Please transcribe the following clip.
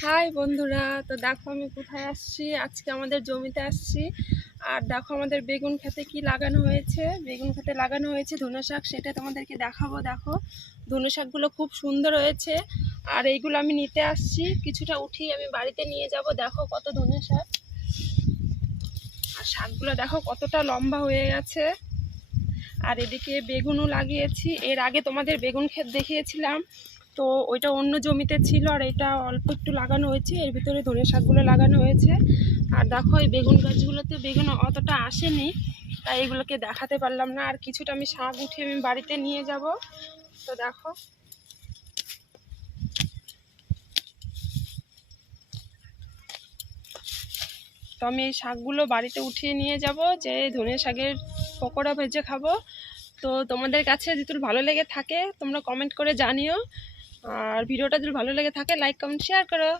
High বন্ধুরা, তো দেখো আমি কোথায় আসছি। আজকে আমাদের জমিতে আসছি। আর দেখো আমাদের বেগুন খেতে কি লাগানো হয়েছে। বেগুন খেতে লাগানো হয়েছে ধনে শাক, সেটা তোমাদেরকে দেখাবো। দেখো ধনে শাকগুলো খুব সুন্দর হয়েছে। আর এইগুলো আমি নিতে আসছি, কিছুটা উঠিয়ে আমি বাড়িতে নিয়ে যাব। দেখো কত ধনে শাক, আর শাকগুলো দেখো কতটা লম্বা হয়ে গেছে। আর এদিকে বেগুনও লাগিয়েছি। এর আগে তোমাদের বেগুন ক্ষেত দেখিয়েছিলাম, তো ওইটা অন্য জমিতে ছিল, আর এটা অল্প একটু লাগানো হয়েছে। এর ভিতরে ধনে শাকগুলো লাগানো হয়েছে। আর দেখো এই বেগুন গাছগুলোতে বেগুন অতটা আসেনি, তাই এগুলোকে দেখাতে পারলাম না। আর কিছুটা আমি শাক উঠিয়ে আমি বাড়িতে নিয়ে যাব। তো দেখো তো আমি এই শাকগুলো বাড়িতে উঠিয়ে নিয়ে যাব, যে ধনে শাকের পকোড়া ভেজে খাবো। তো তোমাদের কাছে যদি ভালো লেগে থাকে তোমরা কমেন্ট করে জানিও। আর ভিডিওটা যদি ভালো লেগে থাকে লাইক কমেন্ট শেয়ার করো।